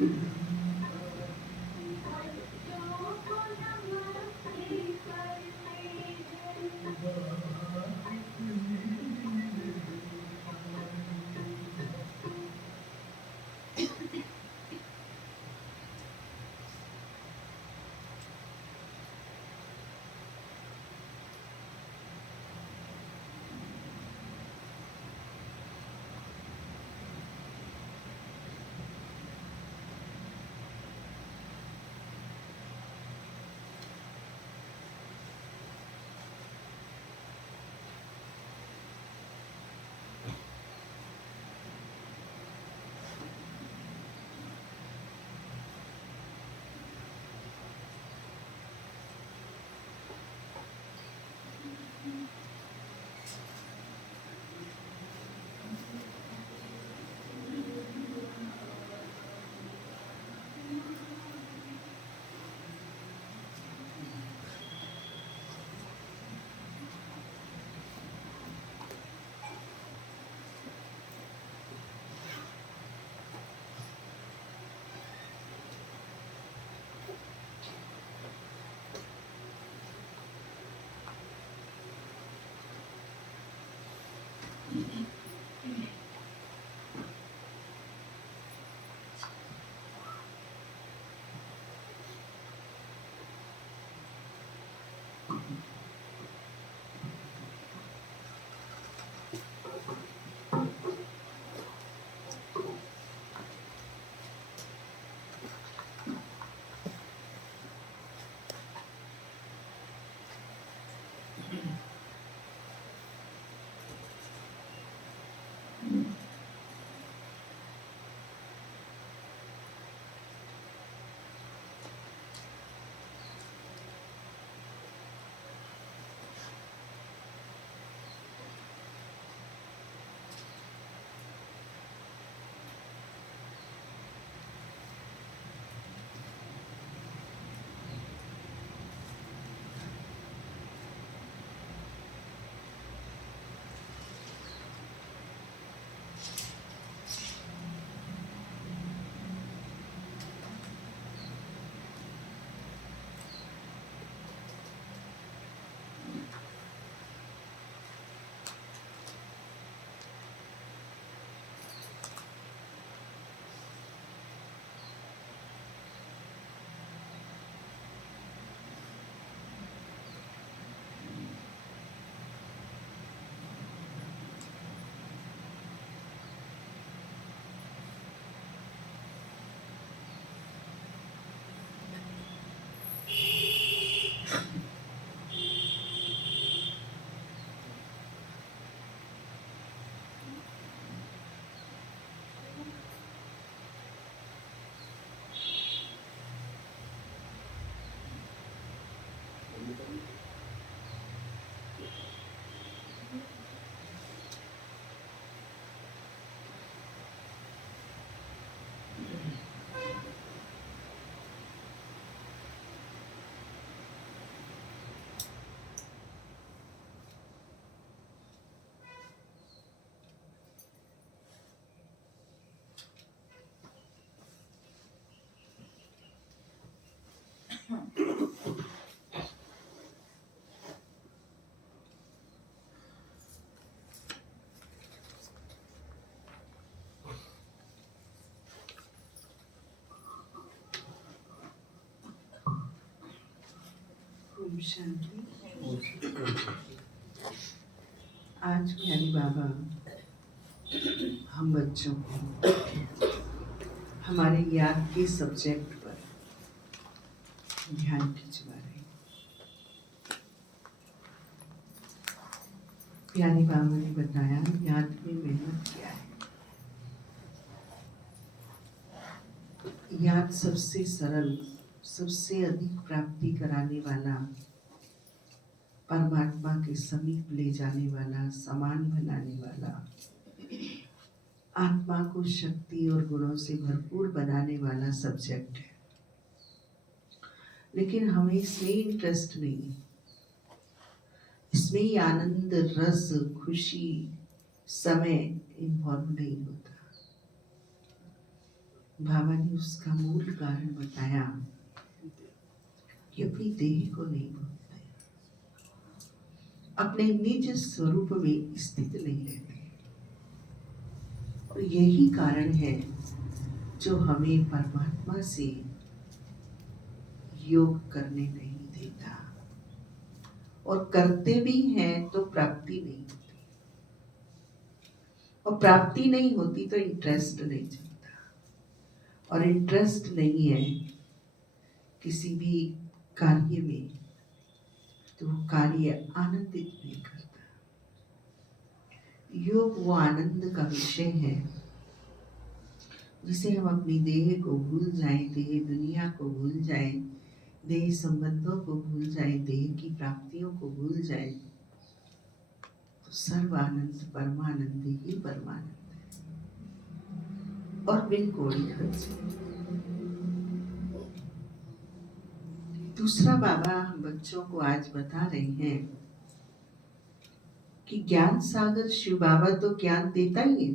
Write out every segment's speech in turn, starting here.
ओम शांति। आज ज्ञानी बाबा हम बच्चों को हमारे याद के सब्जेक्ट पर ध्यान खिंचवा रहे हैं। ज्ञानी बाबा ने बताया याद में मेहनत क्या है। याद सबसे सरल, सबसे अधिक प्राप्ति कराने वाला, परमात्मा के समीप ले जाने वाला, समान बनाने वाला, आत्मा को शक्ति और गुणों से भरपूर बनाने वाला सब्जेक्ट है। लेकिन हमें इसमें इंटरेस्ट नहीं है। इसमें ही आनंद, रस, खुशी, समय इन्वॉल्व नहीं होता। बाबा ने उसका मूल कारण बताया कि अपनी देह को नहीं भूलते, अपने निज स्वरूप में स्थित नहीं रहते। और यही कारण है जो हमें परमात्मा से योग करने नहीं देता, और करते भी हैं तो प्राप्ति नहीं होती, और प्राप्ति नहीं होती तो इंटरेस्ट नहीं चलता, और इंटरेस्ट नहीं है किसी भी कार्य में तो वो कार्य आनंदित नहीं करता। योग वो आनंद का विषय है जिसे हम अपनी देह को भूल जाएं, देह दुनिया को भूल जाएं, देह संबंधों को भूल जाएं, देह की प्राप्तियों को भूल जाएं, तो सर्व आनंद परमानंद ही परमानंद है और बिन कोड़ी खर्चे। दूसरा बाबा हम बच्चों को आज बता रहे हैं कि ज्ञान सागर शिव बाबा तो ज्ञान देता ही है,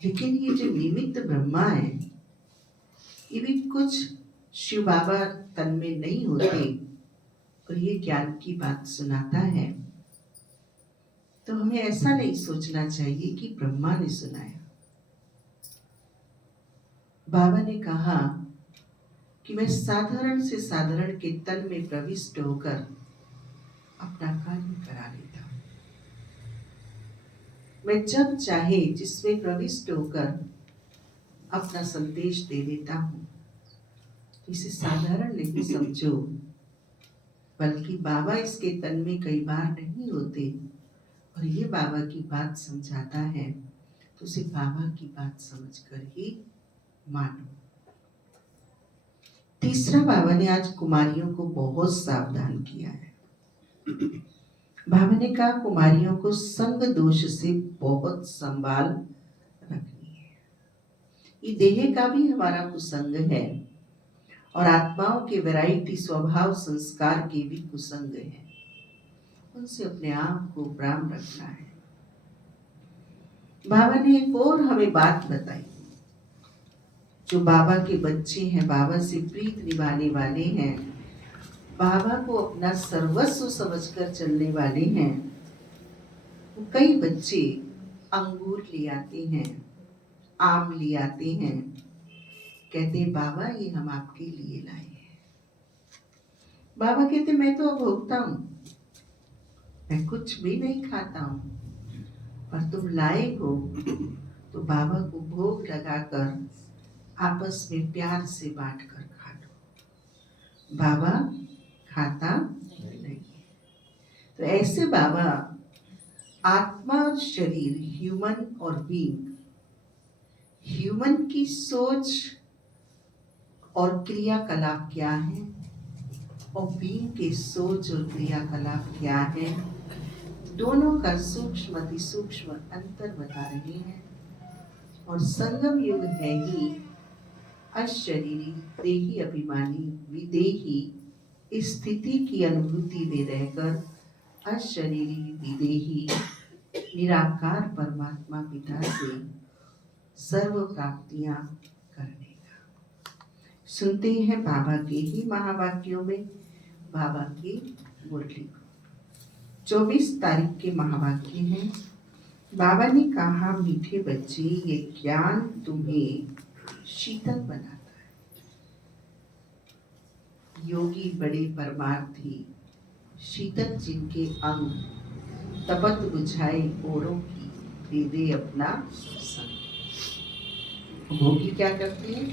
लेकिन ये जो निमित्त ब्रह्मा है ये भी कुछ शिव बाबा तन में नहीं होते और ये ज्ञान की बात सुनाता है। तो हमें ऐसा नहीं सोचना चाहिए कि ब्रह्मा ने सुनाया। बाबा ने कहा कि मैं साधारण से साधारण के तन में प्रविष्ट होकर अपना कार्य करा लेता हूं। मैं जब चाहे जिसमें प्रविष्ट होकर अपना संदेश दे देता हूं। इसे साधारण नहीं समझो, बल्कि बाबा इसके तन में कई बार नहीं होते और ये बाबा की बात समझाता है तो उसे बाबा की बात समझकर ही मानो। तीसरा बाबा ने आज कुमारियों को बहुत सावधान किया है। बाबा ने कहा कुमारियों को संग दोष से बहुत संभाल रखनी है। ये देह का भी हमारा कुसंग है और आत्माओं के वैरायटी स्वभाव संस्कार के भी कुसंग है, उनसे अपने आप को उपराम रखना है। बाबा ने एक और हमें बात बताई, जो बाबा के बच्चे हैं, बाबा से प्रीत निभाने वाले हैं, बाबा को अपना सर्वस्व समझकर चलने वाले हैं, वो कई बच्चे अंगूर ले आते हैं, आम ले आते हैं, कहते बाबा ये हम आपके लिए लाए हैं। बाबा कहते मैं तो भोगता हूं, मैं कुछ भी नहीं खाता हूं, पर तुम लाए हो तो बाबा को भोग लगाकर आपस में प्यार से बांट कर खा लो। बाबा खाता नहीं। तो ऐसे बाबा आत्मा और शरीर, ह्यूमन और बीइंग, ह्यूमन की सोच और क्रियाकलाप क्या है और बीइंग की सोच और क्रियाकलाप क्या है, दोनों का सूक्ष्म अति सूक्ष्म अंतर बता रहे हैं। और संगम युग है ही अशरीरी देही अभिमानी विदेही स्थिति की अनुभूति में रहकर अशरीरी विदेही निराकार परमात्मा पिता से सर्व प्राप्तियां करने का। सुनते हैं बाबा के ही महावाक्यों में बाबा की मुरली को। 24 तारीख के महावाक्य हैं। बाबा ने कहा मीठे बच्चे ये ज्ञान तुम्हें शीतल बनाता है। योगी बड़े परमार्थी शीतल जिनके अंग तपत बुझाए औरों की दे दे अपना संग। भोगी क्या करते हैं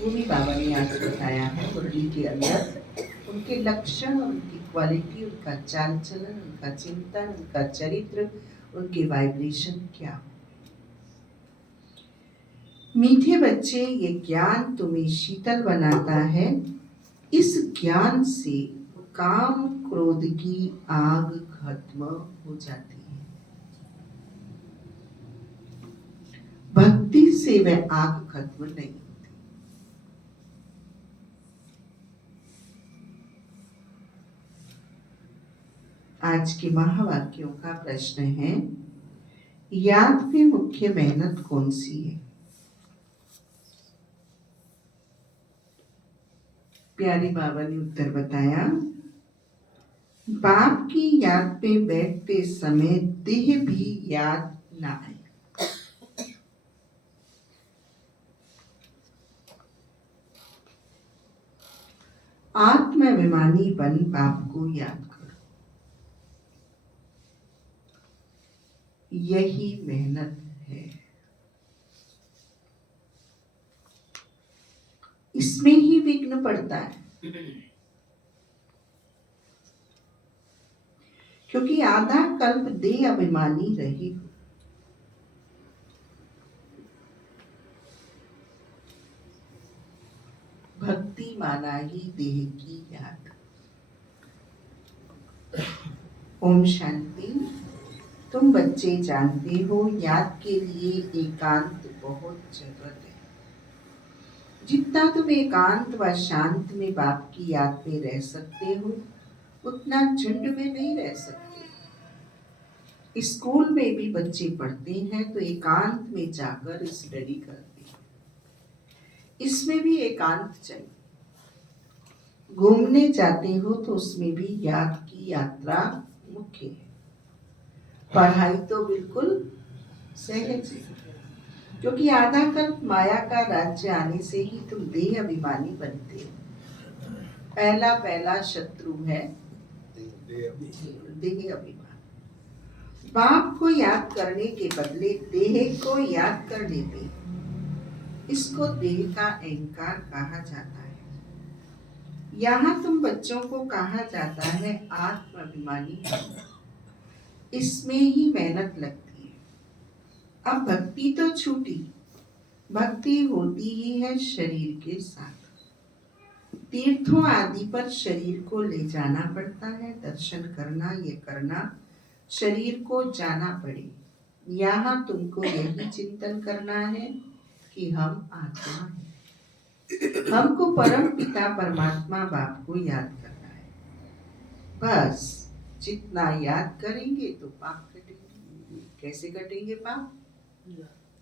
वो भी बाबा ने आज बताया है मुरली के अंदर। उनके लक्षण, उनकी क्वालिटी, उनका चाल चलन, उनका चिंतन, उनका चरित्र, उनके वाइब्रेशन क्या हो। मीठे बच्चे ये ज्ञान तुम्हें शीतल बनाता है। इस ज्ञान से काम क्रोध की आग खत्म हो जाती है। भक्ति से वह आग खत्म नहीं होती। आज के महावाक्यों का प्रश्न है, याद में मुख्य मेहनत कौन सी है? प्यारे बाबा ने उत्तर बताया, बाप की याद पे बैठते समय देह भी याद ना आए। आत्माभिमानी बन बाप को याद करो, यही मेहनत है। इसमें ही विघ्न पड़ता है, क्योंकि आधा कल्प देह अभिमानी रहे हो। भक्ति माना ही देह की याद। ओम शांति। तुम बच्चे जानते हो, याद के लिए एकांत बहुत जरूरत है। जितना तुम एकांत व शांत में बाप की याद में रह सकते हो, उतना झुंड में नहीं रह सकते। स्कूल में भी बच्चे पढ़ते हैं तो एकांत में जाकर स्टडी करते हैं, इसमें भी एकांत चाहिए। घूमने जाते हो तो उसमें भी याद की यात्रा मुख्य है। पढ़ाई तो बिल्कुल सहज है, क्योंकि आधा कल्प माया का राज्य आने से ही तुम देह अभिमानी बनते हो। पहला शत्रु है देह अभिमान। बाप को याद करने के बदले देह को याद कर लेते, इसको देह का अहंकार कहा जाता है। यहाँ तुम बच्चों को कहा जाता है आत्माभिमानी। इसमें ही मेहनत लगती है। अब भक्ति तो छूटी, भक्ति होती ही है शरीर के साथ। तीर्थों आदि पर शरीर को ले जाना पड़ता है, दर्शन करना, ये करना, शरीर को जाना पड़े। यहाँ तुमको यही चिंतन करना है कि हम आत्मा हैं। हमको परम पिता परमात्मा बाप को याद करना है। बस जितना याद करेंगे तो पाप कटेंगे। कैसे कटेंगे पाप?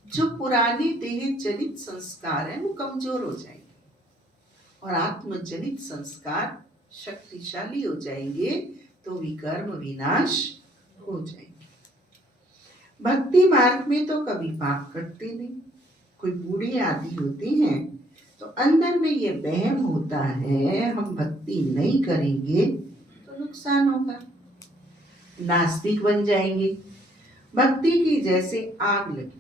जो पुराने देह जनित संस्कार है वो कमजोर हो जाएंगे और आत्मजनित संस्कार शक्तिशाली हो जाएंगे, तो विकर्म विनाश हो जाएंगे। भक्ति मार्ग में तो कभी पाप कटते नहीं। कोई बूढ़े आदि होते हैं तो अंदर में ये वहम होता है, हम भक्ति नहीं करेंगे तो नुकसान होगा, नास्तिक बन जाएंगे। भक्ति की जैसे आग लगी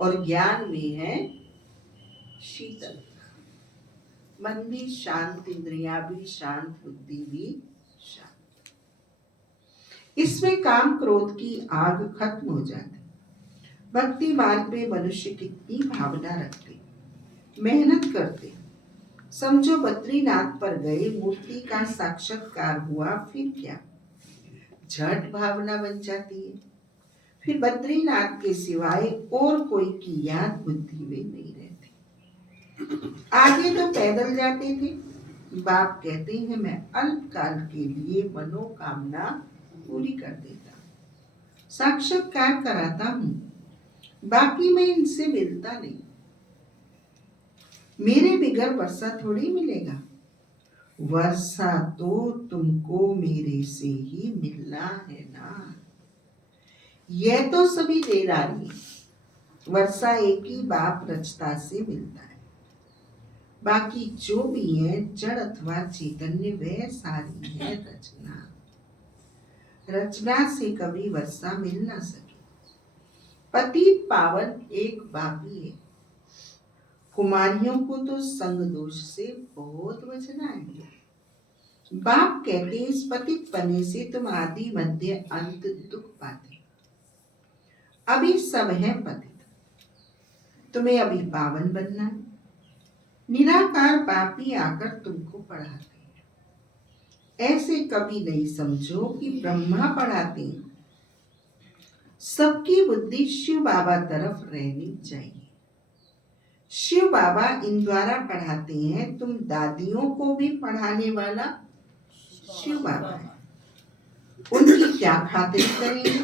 और ज्ञान में है शीतल, मन भी शांत, इंद्रियां भी शांत, बुद्धि भी शांत। इसमें काम क्रोध की आग खत्म हो जाती। भक्ति मार्ग में मनुष्य कितनी भावना रखते, मेहनत करते। समझो बद्रीनाथ पर गए, मूर्ति का साक्षात्कार हुआ, फिर क्या? झट भावना बन जाती है। फिर बद्रीनाथ के सिवाय और कोई की याद बुद्धि में नहीं रहती। आगे तो पैदल जाते थे। बाप कहते हैं मैं अल्पकाल के लिए मनोकामना पूरी कर देता, साक्षात्कार कराता हूँ, बाकी मैं इनसे मिलता नहीं। मेरे बिगर वर्षा थोड़ी मिलेगा, वर्षा तो तुमको मेरे से ही मिलना है ना। यह तो सभी दे डाली, वर्षा एक ही बाप रचता से मिलता है। बाकी जो भी है जड़ अथवा चैतन्य, वह सारी है रचना। रचना से कभी वर्षा मिल ना सके। पतित पावन एक बाप ही है। कुमारियों को तो संग दोष से बहुत बचना है। बाप कहते इस पतित पने से तुम आदि मध्य अंत दुख पाते। अभी सब है पतित, तुम्हें अभी पावन बनना है। निराकार पापी आकर तुमको पढ़ाते हैं। ऐसे कभी नहीं समझो कि ब्रह्मा पढ़ाते हैं। सबकी बुद्धि शिव बाबा तरफ रहनी चाहिए। शिव बाबा इन द्वारा पढ़ाते हैं। तुम दादियों को भी पढ़ाने वाला शिव बाबा है, उनकी क्या खातिर करेंगे?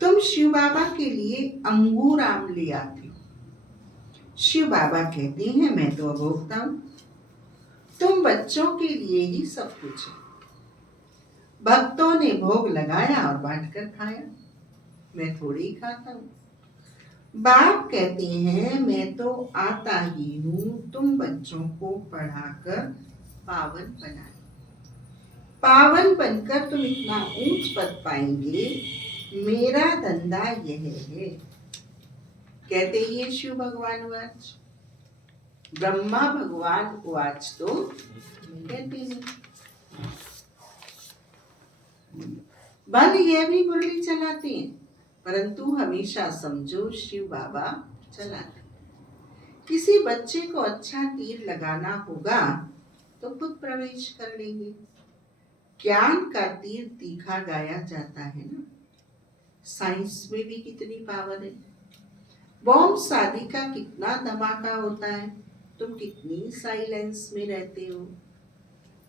तुम शिव बाबा के लिए अंगूर आम ले आते हो। शिव बाबा कहते हैं मैं तो अभोक्ता हूं, तुम बच्चों के लिए ही सब कुछ है। भक्तों ने भोग लगाया और बांटकर खाया, मैं थोड़ी ही खाता हूँ। बाप कहते हैं मैं तो आता ही हूँ तुम बच्चों को पढ़ाकर पावन बनाने। पावन बनकर तुम इतना ऊंच पद पाएंगे, मेरा धंधा यह है। कहते ये शिव भगवान उवाच। ब्रह्मा भगवान उवाच तो कहते हैं। बल ये भी मुरली चलाते हैं, परंतु हमेशा समझो शिव बाबा चलाते। किसी बच्चे को अच्छा तीर लगाना होगा तो खुद प्रवेश कर लेंगे। ज्ञान का तीर तीखा गाया जाता है ना। साइंस में भी कितनी पावर है। बॉम्ब शादी का कितना धमाका होता है, तुम कितनी साइलेंस में रहते हो।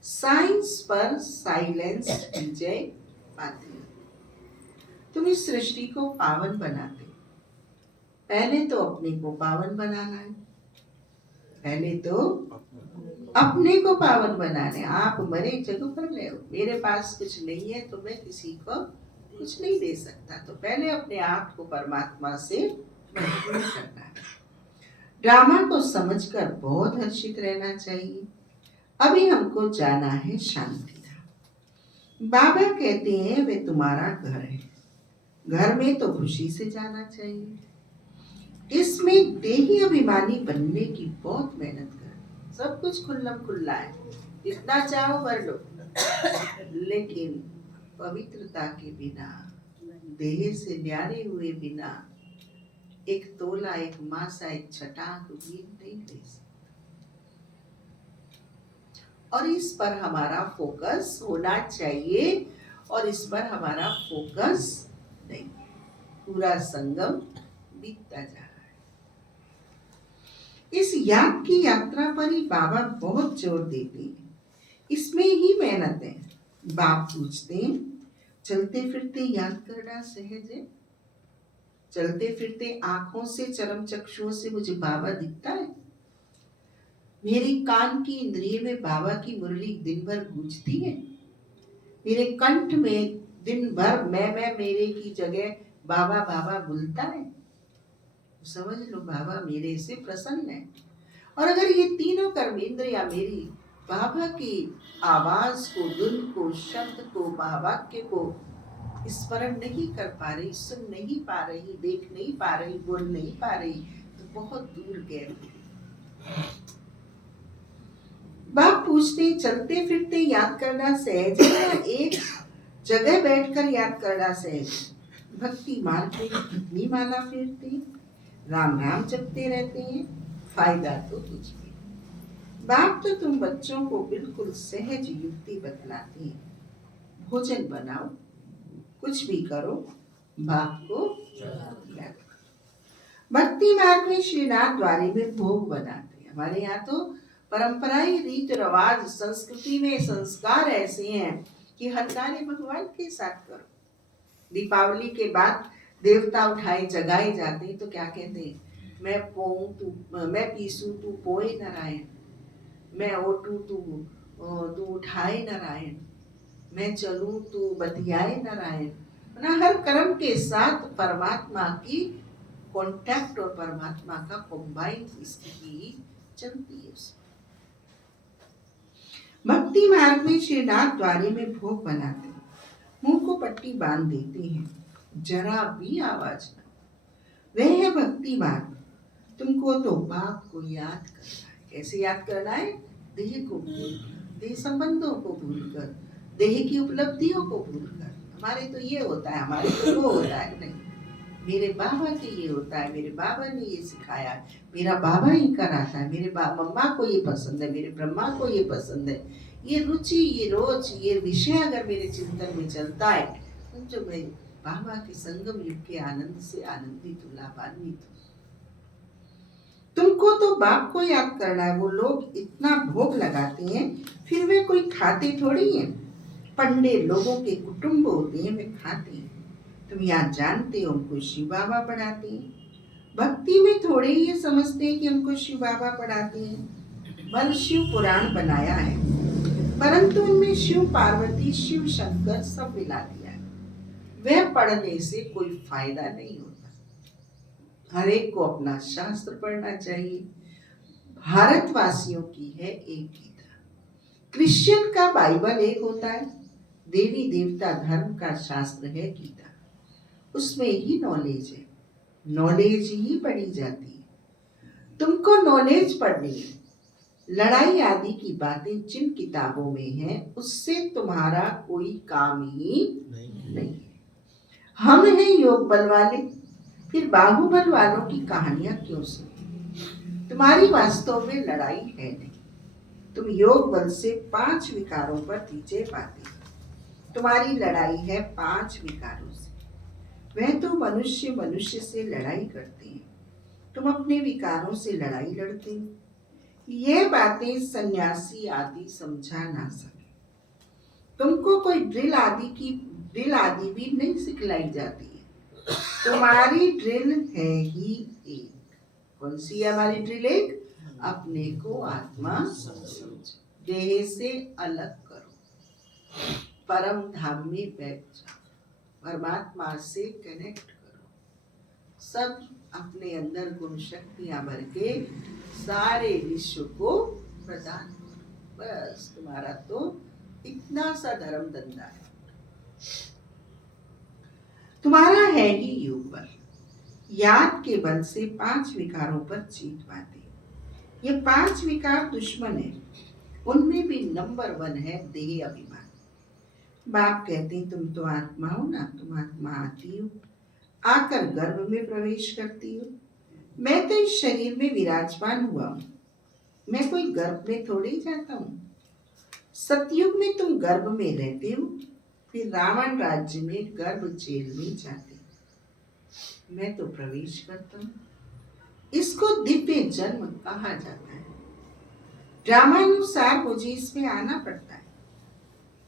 साइंस पर साइलेंस विजय पाती है। तुम इस सृष्टि को पावन बनाते, पहले तो अपने को पावन बनाना है। पहले तो अपने को पावन बनाने। आप मरे जगह पर ले, मेरे पास कुछ नहीं है तो मैं किसी को कुछ नहीं दे सकता। तो पहले अपने आप को परमात्मा से मजबूर करना है। ड्रामा को समझकर बहुत हर्षित रहना चाहिए। अभी हमको जाना है शांति धाम। बाबा कहते हैं वे तुम्हारा घर है, घर में तो खुशी से जाना चाहिए। इसमें देही अभिमानी बनने की बहुत मेहनत कर। सब कुछ खुल्लम खुल्ला है, जितना चाहो भर लो, लेकिन पवित्रता के बिना, देह से न्यारे हुए बिना एक तोला, एक मासा, एक छटाक भी नहीं ले सकते। और इस पर हमारा फोकस होना चाहिए, और इस पर हमारा फोकस नहीं। पूरा संगम बीतता जा रहा है। इस याद की यात्रा पर ही बाबा बहुत जोर देते हैं। इसमें ही मेहनत है। बाप पूछते हैं चलते फिरते याद करना सहज है। चलते फिरते आंखों से, चरम चक्षुओं से मुझे बाबा दिखता है। मेरी कान की इंद्रिय में बाबा की मुरली दिन भर गूंजती है। मेरे कंठ में दिन भर मैं मेरे की जगह बाबा बाबा बोलता है। समझ लो बाबा मेरे से प्रसन्न है। और अगर ये तीनों कर्म इंद्रियां मेरी बाबा की आवाज को, धुन को, शब्द को, महावाक्य को स्मरण नहीं कर पा रही, सुन नहीं पा रही, देख नहीं पा रही, बोल नहीं पा रही, तो बहुत दूर गए। बाप पूछते चलते फिरते याद करना सहज है, एक जगह बैठकर याद करना सहज। भक्ति मार्ग में कितनी माला फेरते, राम राम जपते रहते हैं, फायदा तो कुछ भी। बाप तो तुम बच्चों को बिल्कुल सहज युक्ति बतलाते हैं। भोजन बनाओ, कुछ भी करो, बाप को याद करो। भक्ति मार्ग में श्रीनाथ द्वारे में भोग बनाते हैं। हमारे यहाँ तो परंपराएं, रीत रिवाज, संस्कृति में संस्कार ऐसे हैं कि हर कार्य भगवान के साथ करो। दीपावली के बाद देवता उठाए जगाए जाते हैं तो क्या कहते हैं, मैं पीसू तू पोए नारायण, मैं ओटू तू उठाए नारायण, मैं चलूं तू बतियाए नारायण। ना हर कर्म के साथ परमात्मा की कांटेक्ट और परमात्मा का कंबाइन स्थिति चलती है। भक्ति मार्ग में श्रीनाथ द्वारे में भोग बनाते हैं, मुंह को पट्टी बांध देते हैं, जरा भी आवाज ना। वह है भक्ति मार्ग। तुमको तो बाप को याद करना है। कैसे याद करना है? देह को भूलकर, देह संबंधों को भूलकर, देह की उपलब्धियों को भूलकर। हमारे तो ये होता है, हमारे तो वो होता है। नहीं, मेरे बाबा के ये होता है, मेरे बाबा ने ये सिखाया, मेरा बाबा ही कराता है, मेरे मम्मा को ये पसंद है, मेरे ब्रह्मा को ये पसंद है। ये रुचि, ये रोज, ये विषय अगर मेरे चिंतन में चलता है तो मैं बाबा के संगम युग के आनंद से आनंदित हूँ, लाभान्वित हूँ। तुमको तो बाप को याद करना है। वो लोग इतना भोग लगाते हैं, फिर वे कोई खाते थोड़ी हैं। पंडे लोगों के कुटुंब होते हैं, वे खाते हैं। तुम यहाँ जानते हो हमको शिव बाबा पढ़ाते हैं। भक्ति में थोड़े ये समझते हैं कि हमको शिव बाबा पढ़ाते हैं। वन शिव पुराण बनाया है, परंतु उनमें शिव पार्वती, शिव शंकर सब मिला दिया है। वह पढ़ने से कोई फायदा नहीं होता। हर एक को अपना शास्त्र पढ़ना चाहिए। भारतवासियों की है एक गीता, क्रिश्चियन का बाइबल एक होता है, देवी देवता धर्म का शास्त्र है गीता। उसमें ही नॉलेज है, नॉलेज ही पढ़ी जाती है। तुमको नॉलेज पढ़नी है। लड़ाई आदि की बातें जिन किताबों में है उससे तुम्हारा कोई काम ही नहीं है। हम हैं योग बल वाले, फिर बाहुबल वालों की कहानियां क्यों सुनी? तुम्हारी वास्तव में लड़ाई है नहीं। तुम योग बल से 5 विकारों पर विजय पाते हो। तुम्हारी लड़ाई है 5 विकारों से। वह तो मनुष्य मनुष्य से लड़ाई करते हैं, तुम अपने विकारों से लड़ाई लड़ते हो। ये बातें सन्यासी आदि समझा ना सके। तुमको कोई ड्रिल आदि भी नहीं सिखलाई जाती है। तुम्हारी ड्रिल है ही एक। कौन सी है हमारी ड्रिल? एक, अपने को आत्मा समझो, देह से अलग करो, परम धाम में बैठ जाओ, परमात्मा से कनेक्ट करो। सब अपने अंदर गुण शक्तियां भर के सारे विश्व को प्रदान करो। बस तुम्हारा तो इतना सा धर्म धंधा है। तुम्हारा है ही योग बल। याद के बल से 5 विकारों पर जीत पाते। ये 5 विकार दुश्मन है। उनमें भी नंबर 1 है देह अभिमान। बाप कहते हैं तुम तो आत्मा हो ना, तुम आत्मा आती हो, आकर गर्भ में प्रवेश करती हो। मैं तो इस शरीर में विराजमान हुआ हूं, मैं कोई गर्भ में थोड़े ही जाता हूं। सतयुग में तुम गर्भ में रहते हो, फिर रावण राज्य में गर्भ जेल में जाते हो। मैं तो प्रवेश करता हूं। इसको दिव्य जन्म कहा जाता है। ड्रामानुसार मुझे इसमें आना पड़ता है।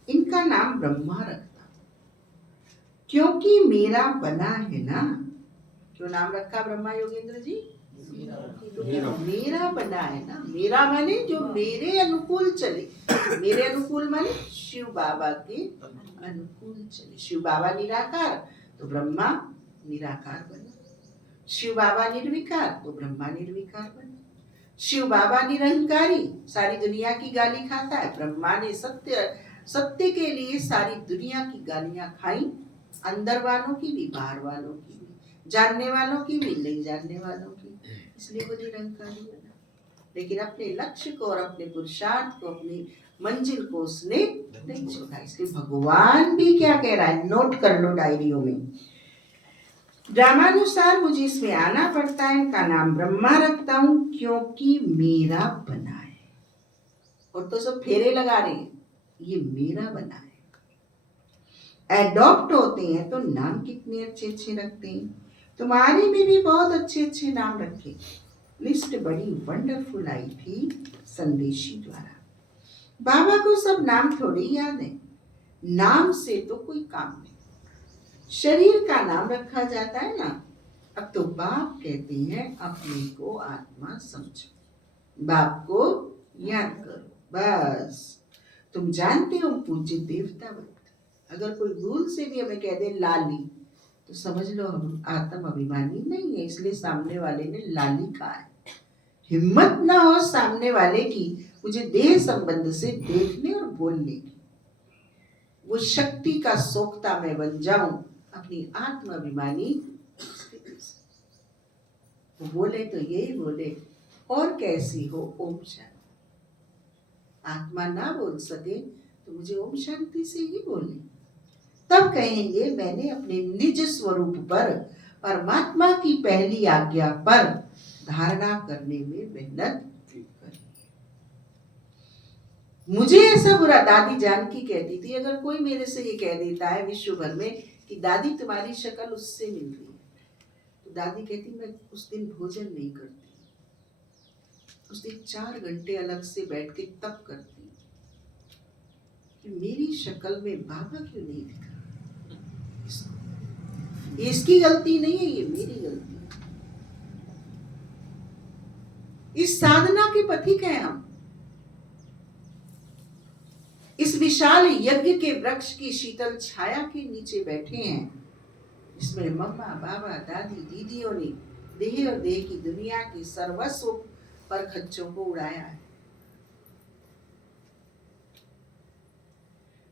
इनका नाम ब्रह्मा रखता हूं, क्योंकि मेरा बना है ना। क्यों नाम रखा ब्रह्मा योगेंद्र जी? मेरा बना है ना। मेरा माने जो मेरे अनुकूल चले। मेरे अनुकूल माने शिव बाबा के अनुकूल चले। शिव बाबा निराकार तो ब्रह्मा निराकार बना। शिव बाबा निर्विकार तो ब्रह्मा निर्विकार बना। शिव बाबा निरंकारी, सारी दुनिया की गाली खाता है। ब्रह्मा ने सत्य के लिए सारी दुनिया की गालियां खाई, अंदर वालों की भी, बाहर वालों की भी, जानने वालों की भी, नहीं जानने वालों की। इसलिए वो निरंकारी बना। लेकिन अपने लक्ष्य को और अपने पुरुषार्थ को, अपनी मंजिल को उसने नहीं छोड़ा। इसलिए भगवान भी क्या कह रहा है, नोट कर लो डायरियों में। ड्रामानुसार मुझे इसमें आना पड़ता है। इनका नाम ब्रह्मा रखता हूं, क्योंकि मेरा बना है। और तो सब फेरे लगा रहे हैं, ये मेरा बना है। एडॉप्ट होते हैं तो नाम कितने अच्छे अच्छे रखते हैं। तुम्हारे में भी बहुत अच्छे अच्छे नाम रखे। लिस्ट बड़ी वंडरफुल आई थी संदेशी द्वारा। बाबा को सब नाम थोड़ी याद है। नाम से तो कोई काम नहीं। शरीर का नाम रखा जाता है ना। अब तो बाप कहते हैं अपने को आत्मा समझो, बाप को याद करो। बस तुम जानते हो पूज्य देवता वक्त। अगर कोई भूल से भी हमें कह दे लाली, तो समझ लो हम आत्म अभिमानी नहीं है, इसलिए सामने वाले ने लाली कहा है। हिम्मत ना हो सामने वाले की मुझे देह संबंध से देखने और बोलने की, वो शक्ति का सोखता मैं बन जाऊं अपनी आत्म अभिमानी स्थिति से। वो बोले तो यही बोले, और कैसी हो ओम शांति। आत्मा ना बोल सके तो मुझे ओम शांति से ही बोले, तब कहेंगे मैंने अपने निज स्वरूप पर, परमात्मा की पहली आज्ञा पर धारणा करने में मेहनत करी। मुझे ऐसा बुरा, दादी जानकी कहती थी, अगर कोई मेरे से ये कह देता है विश्व भर में कि दादी तुम्हारी शक्ल उससे मिल रही है, तो दादी कहती मैं उस दिन भोजन नहीं करती, उस दिन 4 घंटे अलग से बैठ के तप करती कि मेरी शक्ल में बाबा क्यों नहीं दिखा। इसकी गलती नहीं है, ये मेरी गलती है। इस साधना के पथिक हैं हम। इस विशाल यज्ञ के वृक्ष की शीतल छाया के नीचे बैठे हैं, इसमें मम्मा, बाबा, दादी, दीदियों ने देह और देह की दुनिया की सर्वस्व पर खच्चों को उड़ाया है।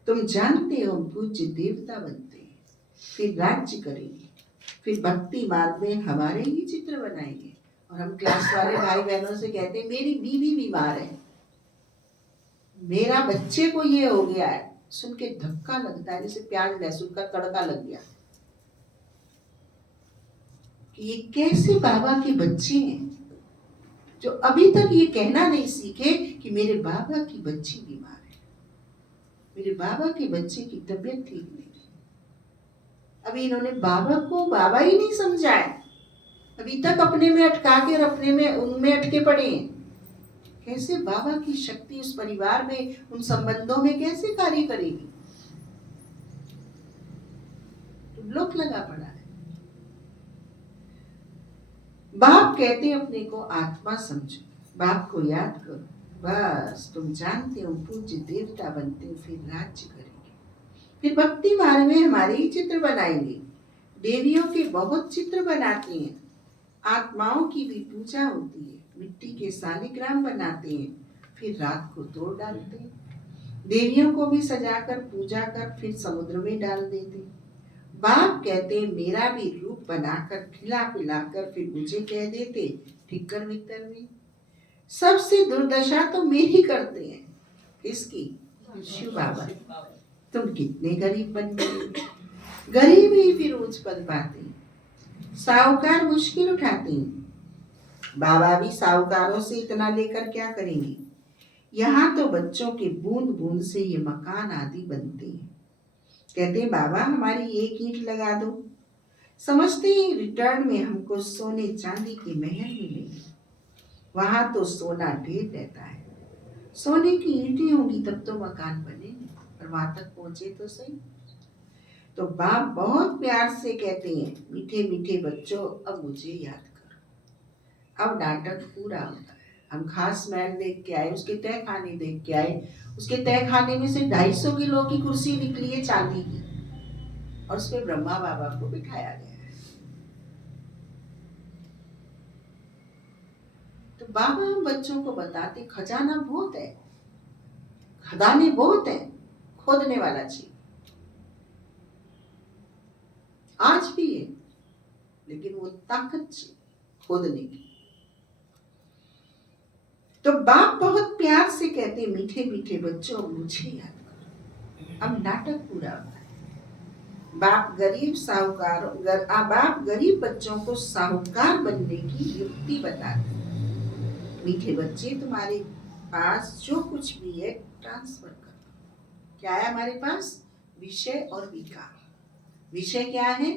तुम जानते हो पूज्य देवता बनते हैं, फिर राज्य करेंगे, फिर भक्ति मार्ग में हमारे ही चित्र बनाएंगे। और हम क्लास वाले भाई बहनों से कहते हैं मेरी बीवी बीमार है, मेरा बच्चे को ये हो गया है, सुन के धक्का लगता है जैसे प्याज लहसुन का तड़का लग गया कि ये कैसे बाबा के बच्चे हैं जो अभी तक ये कहना नहीं सीखे कि मेरे बाबा की बच्ची बीमार है, मेरे बाबा के बच्चे की तबीयत ठीक नहीं है। अभी इन्होंने बाबा को बाबा ही नहीं समझा है, अभी तक अपने में अटका के और अपने में उनमें अटके पड़े हैं। कैसे बाबा की शक्ति उस परिवार में, उन संबंधों में कैसे कार्य करेगी? तो लोक लगा पड़ा है। बाप कहते हैं अपने को आत्मा समझो, बाप को याद करो, बस तुम जानते हो पूज्य देवता बनते हो, फिर राज्य करेंगे, फिर भक्ति मार्ग में हमारे ही चित्र बनाएंगे। देवियों के बहुत चित्र बनाते हैं, आत्माओं की भी पूजा होती है, मिट्टी के सालिग्राम बनाते हैं, फिर रात को तोड़ डालते हैं। देवियों को भी सजाकर पूजा कर फिर समुद्र में डाल देते। बाप कहते मेरा भी रूप बनाकर खिला पिलाकर फिर मुझे कह देते ठिक्कर विक्कर में। सबसे दुर्दशा तो मेरी करते हैं। किसकी? शिव बाबा। तुम कितने गरीब बन गए, गरीब ही फिर उच्च पद पाते, साहूकार मुश्किल उठाते, बाबा भी साहूकारों से इतना लेकर क्या करेंगे। यहाँ तो बच्चों के बूंद बूंद से ये मकान आदि बनते हैं। कहते बाबा हमारी एक ईंट लगा दो, समझते ही रिटर्न में हमको सोने चांदी के महल मिलेंगे। वहां तो सोना ढेर रहता है, सोने की ईंटें होंगी तब तो मकान बनेंगे, और वहां तक पहुंचे तो सही। तो बाप बहुत प्यार से कहते हैं मीठे मीठे बच्चों अब मुझे याद करो। अब नाटक पूरा होता है। हम खास महल देख के आए, उसके तय खाने देख के आए, उसके तय खाने में से 250 किलो की कुर्सी निकली है चांदी की, और उसमें ब्रह्मा बाबा को बिठाया गया है। तो बाबा हम बच्चों को बताते खजाना बहुत है, खदाने बहुत है, खोदने वाला चाहिए। आज भी है, लेकिन वो ताकत चाहिए खोदने की। तो बाप बहुत प्यार से कहते मीठे मीठे बच्चों मुझे याद करो। अब नाटक पूरा होता है। बाप गरीब बच्चों को साहूकार बनने की युक्ति बताते। मीठे बच्चे तुम्हारे पास जो कुछ भी है ट्रांसफर करो। क्या है हमारे पास? विषय और विकार। विषय क्या है?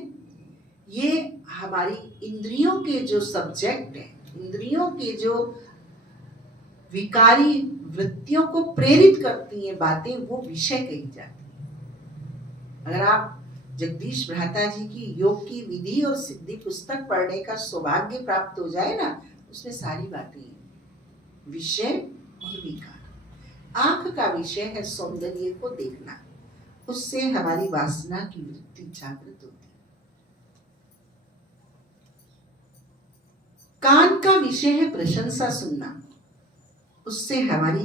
ये हमारी इंद्रियों के जो सब्जेक्ट है, इंद्रियों के जो विकारी वृत्तियों को प्रेरित करती हैं बातें, वो विषय कही जाती है। अगर आप जगदीश भ्राता जी की योग की विधि और सिद्धि पुस्तक पढ़ने का सौभाग्य प्राप्त हो जाए ना, उसमें सारी बातें हैं, विषय और विकार। आंख का विषय है सौंदर्य को देखना, उससे हमारी वासना की वृत्ति जागृत होती है। कान का विषय है प्रशंसा सुनना, उससे हमारी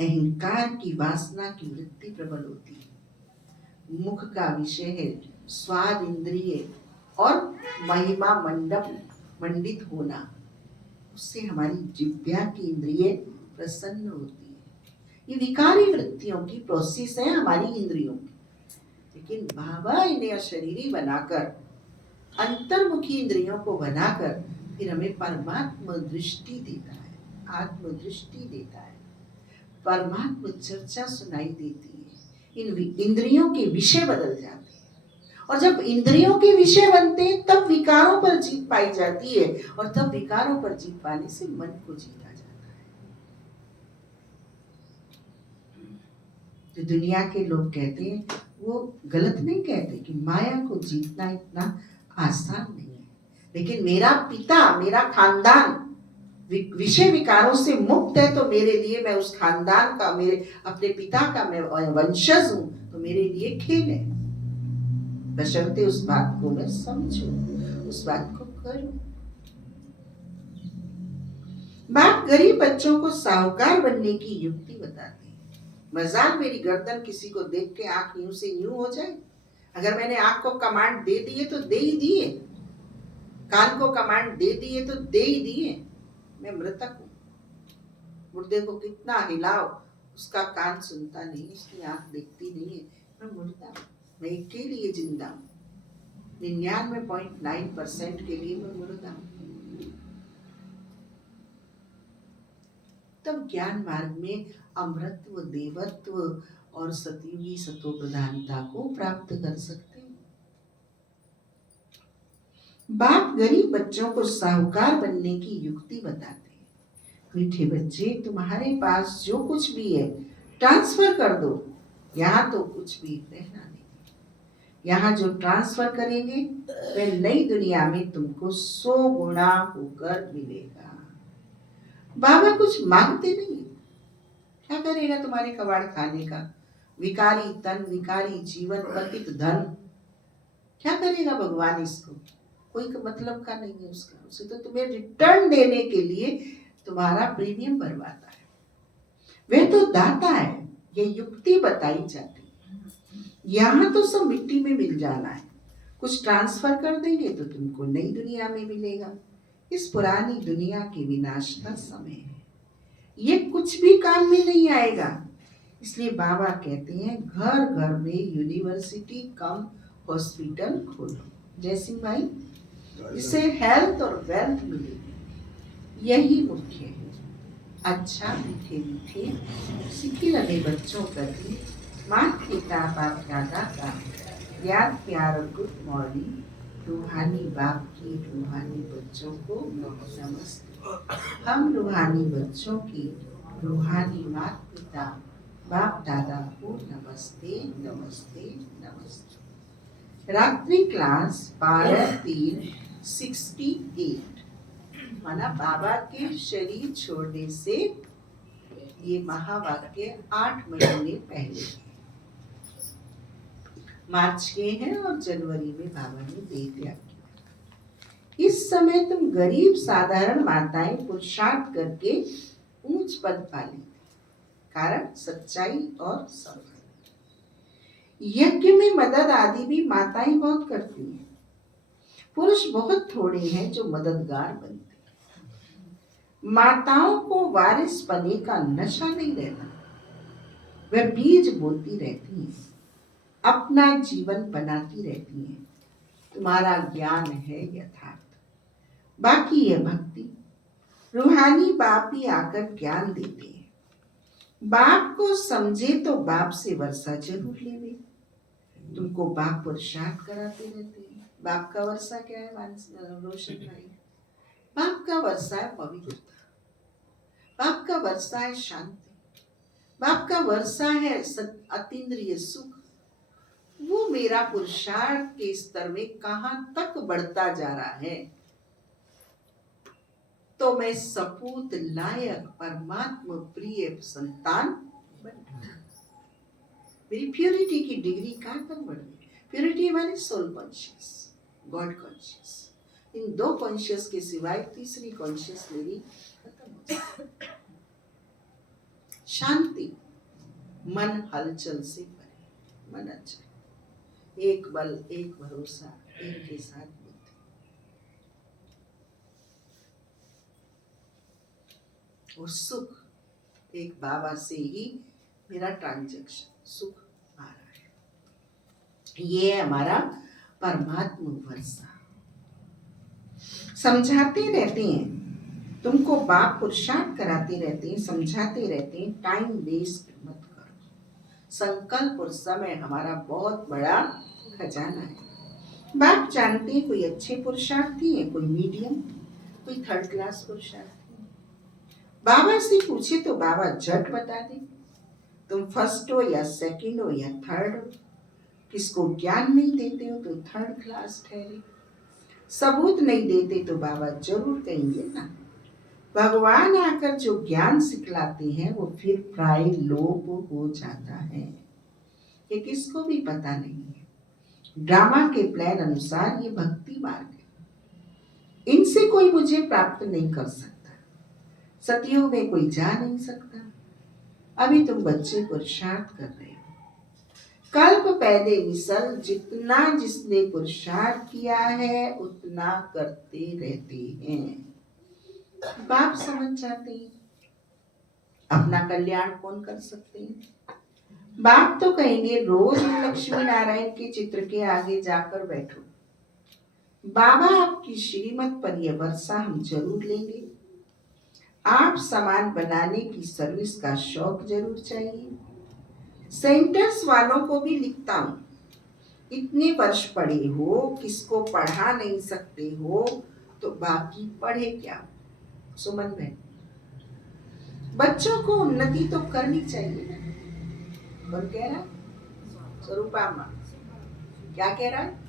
अहंकार की वासना की वृत्ति प्रबल होती है। मुख का विषय है स्वाद इंद्रिय और महिमा मंडित होना, उससे हमारी जिह्वा की इंद्रिय प्रसन्न होती है। ये विकारी वृत्तियों की प्रोसेस है हमारी इंद्रियों की। लेकिन बाबा इन्हें शरीरी बनाकर, अंतर्मुखी इंद्रियों को बनाकर फिर हमें परमात्मा दृष्टि देता है, आत्म दृष्टि देता है, परमात्मा चर्चा सुनाई देती है। इन इंद्रियों के विषय बदल जाते हैं, और जब इंद्रियों के विषय बनते हैं तब विकारों पर जीत पाई जाती है, और तब विकारों पर जीत पाने से मन को जीता जाता है। तो दुनिया के लोग कहते हैं, वो गलत नहीं कहते कि माया को जीतना इतना आसान नहीं है, लेकिन मेरा पिता, मेरा खानदान विषय विकारों से मुक्त है तो मेरे लिए, मैं उस खानदान का, मेरे अपने पिता का मैं वंशज हूं, तो मेरे लिए खेल है, बशर्ते उस बात को मैं समझूं, उस बात को करूं। बाप गरीब बच्चों को साहूकार बनने की युक्ति बताते हैं। मजाल मेरी गर्दन किसी को देख के आंख यूं से यूं हो जाए। अगर मैंने आंख को कमांड दे दिए तो दे ही दिए, कान को कमांड दे दिए तो दे ही दिए। मैं मृतक हूं। मुर्दे को कितना हिलाओ, उसका कान सुनता नहीं, उसकी आंख देखती नहीं है। मैं मुर्दा हूं, मैं एक के लिए जिंदा हूं, 99.9% के लिए मैं मुर्दा हूं। तब ज्ञान मार्ग में अमृतत्व, देवत्व और सतयुगी सतो प्रधानता को प्राप्त कर सकते हैं। बाप गरीब बच्चों को साहूकार बनने की युक्ति बताते हैं। मीठे बच्चे, तुम्हारे पास जो कुछ भी है ट्रांसफर कर दो, यहाँ तो कुछ भी रहना नहीं। यहाँ जो ट्रांसफर करेंगे वह नई दुनिया में तुमको 100 गुना होकर मिलेगा। बाबा कुछ मांगते नहीं, क्या करेगा तुम्हारे कबाड़ खाने का? विकारी तन, विकारी जीवन, पतित धन, क्या करेगा भगवान इसको? कोई मतलब का नहीं है उसका। उसे तो तुम्हें रिटर्न देने के लिए तुम्हारा प्रीमियम भरवाता है, वह तो दाता है। ये युक्ति बताई जाती है। यहाँ तो सब मिट्टी में मिल जाना है, कुछ ट्रांसफर कर देंगे तो तुमको नई दुनिया में मिलेगा। इस पुरानी दुनिया के विनाश का समय है, ये कुछ भी काम में नहीं आएगा। इसलिए बाबा कहते हैं घर घर में यूनिवर्सिटी कम हॉस्पिटल खोलो। जैसी भाई, इससे हेल्थ और वेल्थ मिलेगी, यही मुख्य है। अच्छा मीठे मीठे सीखे लगे बच्चों प्रति माता पिता बाप दादा का याद प्यार और गुड मॉर्निंग। रूहानी बाप की रूहानी बच्चों को नमस्ते। हम रूहानी बच्चों की रूहानी माता पिता बाप दादा को नमस्ते नमस्ते नमस्ते। रात्रि क्लास 12/3/68, माना बाबा के शरीर छोड़ने से ये महावाक्य 8 महीने पहले मार्च के हैं और जनवरी में बाबा ने देह त्याग किया। इस समय तुम गरीब साधारण माताएं पुरुषार्थ करके ऊंच पद पा लेते, कारण सच्चाई और सफल। यज्ञ में मदद आदि भी माताएं बहुत करती हैं। पुरुष बहुत थोड़े हैं जो मददगार बनते हैं। माताओं को वारिस बने का नशा नहीं रहता, वह बीज बोती रहती हैं, अपना जीवन बनाती रहती हैं। तुम्हारा ज्ञान है यथार्थ, बाकी है भक्ति। रूहानी बाप ही आकर ज्ञान देते हैं। बाप को समझे तो बाप से वर्षा जरूर लेवे। तुमको बाप पुरुषार्थ कराते रहते हैं। बाप का वर्षा क्या है रोशन भाई? बाप का वर्षा है पवित्रता, बाप का वर्षा है शांति, बाप का वर्षा है अतीन्द्रिय सुख। वो मेरा पुरुषार्थ के स्तर में कहां तक बढ़ता जा रहा है, तो मैं सपूत लायक परमात्मा प्रिय संतान बन गया। मेरी प्योरिटी की डिग्री कहां तक बढ़ गई? प्योरिटी माने सोल कॉन्शियस, गॉड कॉन्शियस। इन 2 कॉन्शियस के सिवाय तीसरी कॉन्शियस मेरी खत्म हो गई। शांति, मन हलचल से परे, मन अच्छा, एक बल, एक भरोसा, एक के साथ बुद्धि। और सुख, एक बाबा से ही मेरा ट्रांजैक्शन, सुख आ रहा है। ये है हमारा परमात्मा वर्षा। समझाते रहते हैं तुमको, बाप पुरुषार्थ कराते रहते हैं, समझाते रहते हैं, टाइम वेस्ट मत करो। संकल्प और समय हमारा बहुत बड़ा खजाना है। बाप जानते हैं कोई अच्छे पुरुषार्थी है, कोई मीडियम, कोई थर्ड क्लास पुरुषार्थी। बाबा से पूछे तो बाबा झट बता दे, तुम फर्स्ट हो या सेकंड हो या थर्ड हो। किसको ज्ञान नहीं देते हो तो थर्ड क्लास ठहरे। सबूत नहीं देते तो बाबा जरूर कहेंगे ना, भगवान आकर जो ज्ञान सिखलाते हैं वो फिर प्राय लोप हो जाता है। ये किसको भी पता नहीं है। ड्रामा के प्लान अनुसार ये भक्ति मार्ग है। इनसे कोई मुझे प्राप्त नहीं कर सकता। सतयुग में कोई जा नहीं सकता। अभी तुम बच्चे पुरुषार्थ कर रहे हो। कल्प पहले मिसल जितना जिसने पुरुषार्थ किया है उतना करते रहते हैं। बाप समझ जाते हैं अपना कल्याण कौन कर सकते हैं। बाप तो कहेंगे रोज लक्ष्मी नारायण के चित्र के आगे जाकर बैठो। बाबा आपकी श्रीमत पर यह वर्षा हम जरूर लेंगे। आप सामान बनाने की सर्विस का शौक जरूर चाहिए। सेंटर्स वालों को भी लिखता हूँ, इतने वर्ष पढ़े हो, किसको पढ़ा नहीं सकते हो तो बाकी पढ़े क्या। सुमन बहन, बच्चों को उन्नति तो करनी चाहिए ना। कौन कह रहा है? स्वरूपा माँ क्या कह रहा है?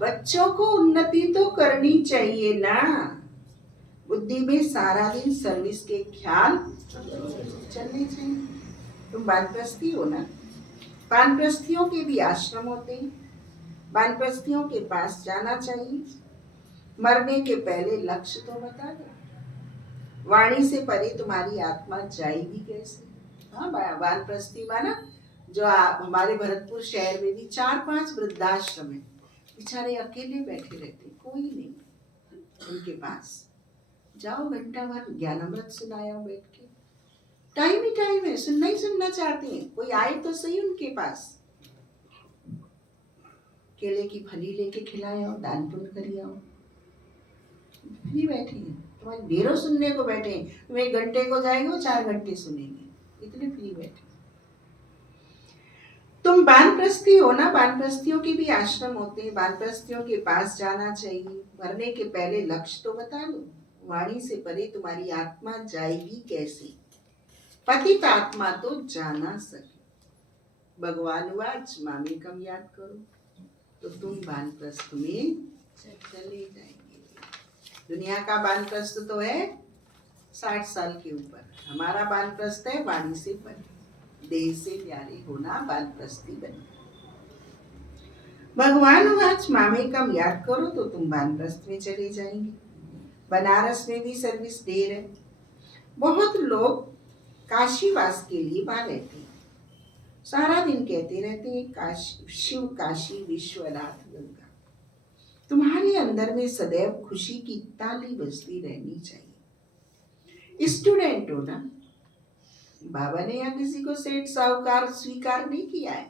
बच्चों को उन्नति तो करनी चाहिए ना। बुद्धि में सारा दिन सर्विस के ख्याल चलने चाहिए। तुम वानप्रस्थी हो ना। वानप्रस्थियों के भी आश्रम होते हैं। वानप्रस्थियों के पास जाना चाहिए। मरने के पहले लक्ष्य तो बता दो। वाणी से परे तुम्हारी आत्मा जाएगी कैसे? हाँ, वानप्रस्थी माना जो हमारे भरतपुर शहर में भी 4-5 वृद्धाश्रम है। बेचारे अकेले बैठे रहते, कोई नहीं उनके पास। जाओ, घंटा भर ज्ञानामृत सुनाया बैठ के। टाइम ही टाइम है, सुनना ही सुनना चाहते हैं। कोई आए तो सही उनके पास। केले की फली लेके खिलाया हो, दान पुण्य करिया हो। फ्री बैठे हैं, तुम्हारे ढेरों सुनने को बैठे हैं। तुम 1 घंटे को जाएंगे, 4 घंटे सुनेंगे, इतने फ्री बैठे। तुम वानप्रस्थी हो ना। वानप्रस्थियों के भी आश्रम होते हैं। वानप्रस्थियों के पास जाना चाहिए। मरने के पहले लक्ष्य तो बता दो। वाणी से परे तुम्हारी आत्मा जाएगी कैसे? पतित आत्मा तो जाना सके। भगवान वाच मामेकम याद करो तो तुम वानप्रस्थ में चले जाएंगे। दुनिया का वानप्रस्थ तो है 60 साल के ऊपर। हमारा वानप्रस्थ है वाणी से परे। देह से प्यारे होना वानप्रस्थी बने। भगवान वाच मामेकम याद करो तो तुम वानप्रस्थ में चले जाएंगे। बनारस में भी सर्विस ढेर है। बहुत लोग काशीवास के लिए वहां रहते हैं। सारा दिन कहते रहते हैं काशी, शिव काशी विश्वनाथ गंगा। तुम्हारे अंदर में सदैव खुशी की ताली बजती रहनी चाहिए। स्टूडेंट हो ना। बाबा ने यहाँ किसी को सेठ साहूकार स्वीकार नहीं किया है।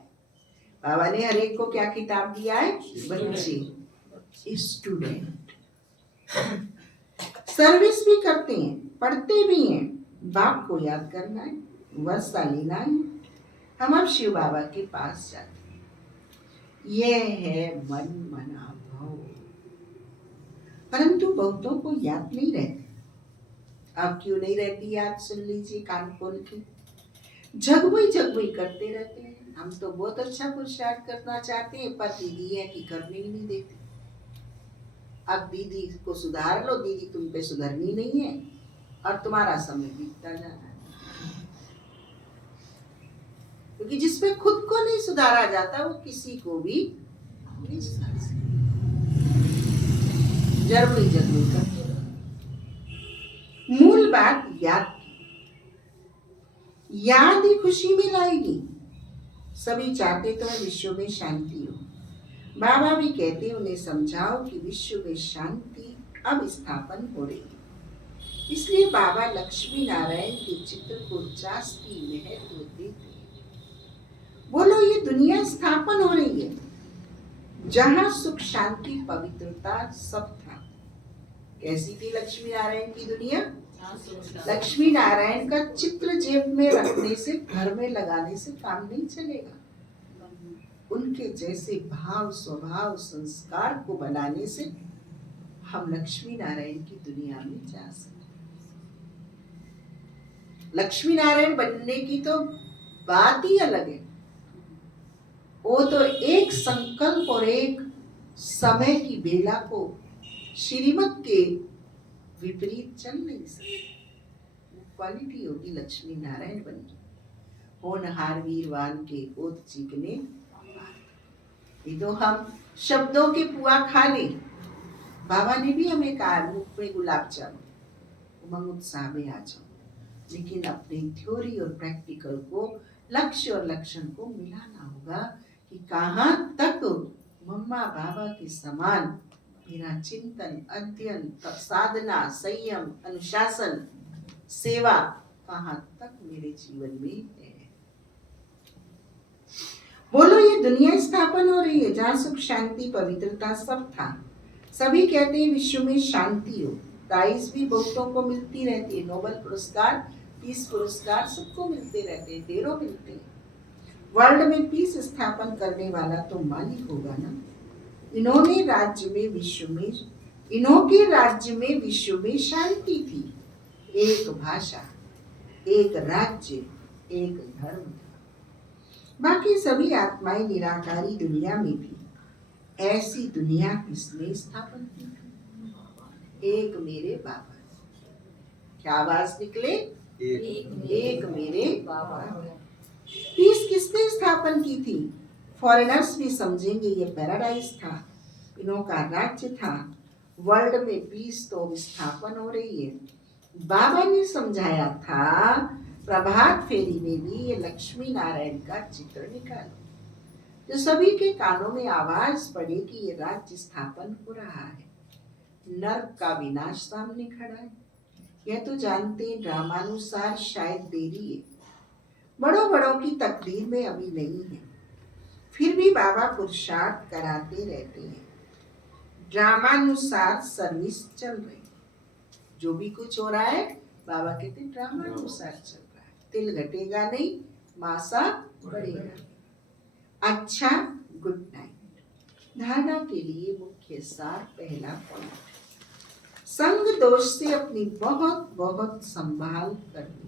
बाबा ने हर एक को क्या खिताब दिया है? बच्चे, स्टूडेंट। सर्विस भी करते हैं, पढ़ते भी हैं। बाप को याद करना है, वर्षा लेना है। हम अब शिव बाबा के पास जाते हैं। यह है मन मना भाव। परंतु बहुतों को याद नहीं रहती। अब क्यों नहीं रहती याद? सुन लीजिए कान खोल के। जगमई करते रहते हैं। हम तो बहुत अच्छा पुरुषार्थ करना चाहते हैं, पर दीदी है कि करने ही नहीं देते। अब दीदी को सुधार लो, दीदी तुम पे सुधरनी नहीं है और तुम्हारा समय बीतता जा रहा है। क्योंकि जिसमें खुद को नहीं सुधारा जाता वो किसी को भी नहीं सुधार सकता। जगमई करते रहो। मूल बात याद की। याद ही खुशी में लाएगी। सभी चाहते तो विश्व में शांति हो। बाबा भी कहते उन्हें समझाओ कि विश्व में शांति अब स्थापन हो रही है। इसलिए बाबा लक्ष्मी नारायण के चित्र को जास्ती महत्व देते हैं। बोलो ये दुनिया स्थापन हो रही है जहां सुख शांति पवित्रता सब था। कैसी थी लक्ष्मी नारायण की दुनिया? लक्ष्मी नारायण का चित्र जेब में रखने से, घर में लगाने से काम नहीं चलेगा। उनके जैसे भाव स्वभाव संस्कार को बनाने से हम लक्ष्मी नारायण की दुनिया में जा सकते। लक्ष्मी नारायण बनने की तो बात ही अलग है। वो तो एक संकल्प और एक समय की बेला को श्रीमत के विपरीत चल नहीं सकते। क्वालिटी होगी लक्ष्मी नारायण बन की, होनहार वीरवान के ओत चीकने। ये तो हम शब्दों के पुआ खा ले। बाबा ने भी हमें कहा मुख में गुलाब जामुन, उमंग उत्साह में आ जाओ, लेकिन अपने थ्योरी और प्रैक्टिकल को, लक्ष्य और लक्षण को मिलाना होगा कि कहाँ तक मम्मा बाबा के समान मेरा चिंतन, अध्ययन, साधना, संयम, अनुशासन, सेवा कहाँ तक मेरे जीवन में है। बोलो, ये दुनिया स्थापन हो रही है जहाँ सुख शांति पवित्रता सब था। सभी कहते हैं विश्व में शांति हो, प्राइज भी बहुतों को मिलती रहती है, नोबेल पुरस्कार, पीस पुरस्कार सबको मिलते रहते हैं, ढेरों मिलते हैं। वर्ल्ड में पीस स्थापन करने वाला तो मालिक होगा ना। इन्होंके राज्य में विश्व में शांति थी, एक भाषा, एक राज्य, एक धर्म था। बाकी सभी आत्माएं निराकारी दुनिया में थी। ऐसी दुनिया किसने स्थापन की? एक मेरे बाबा। क्या आवाज निकले? एक मेरे बाबा। पीस किसने स्थापन की थी? फॉरेनर्स भी समझेंगे ये पैराडाइज था, इनका राज्य था। वर्ल्ड में पीस तो स्थापन हो रही है। बाबा ने समझाया था प्रभात फेरी में भी ये लक्ष्मी नारायण का चित्र निकालो, जो सभी के कानों में आवाज पड़े कि ये राज्य स्थापन हो रहा है। नर्क का विनाश सामने खड़ा है। यह तो जानते हैं ड्रामानुसार शायद देरी है, बड़ों की तकदीर में अभी नहीं है, फिर भी बाबा पुरुषार्थ कराते रहते हैं। ड्रामानुसार सर्विस चल रही, जो भी कुछ हो रहा है बाबा कहते ड्रामानुसार चल रहा है। तिल घटेगा नहीं, मासा बढ़ेगा। अच्छा, गुड नाइट। धारणा के लिए मुख्य सार, पहला पॉइंट, संग दोष से अपनी बहुत बहुत संभाल करनी।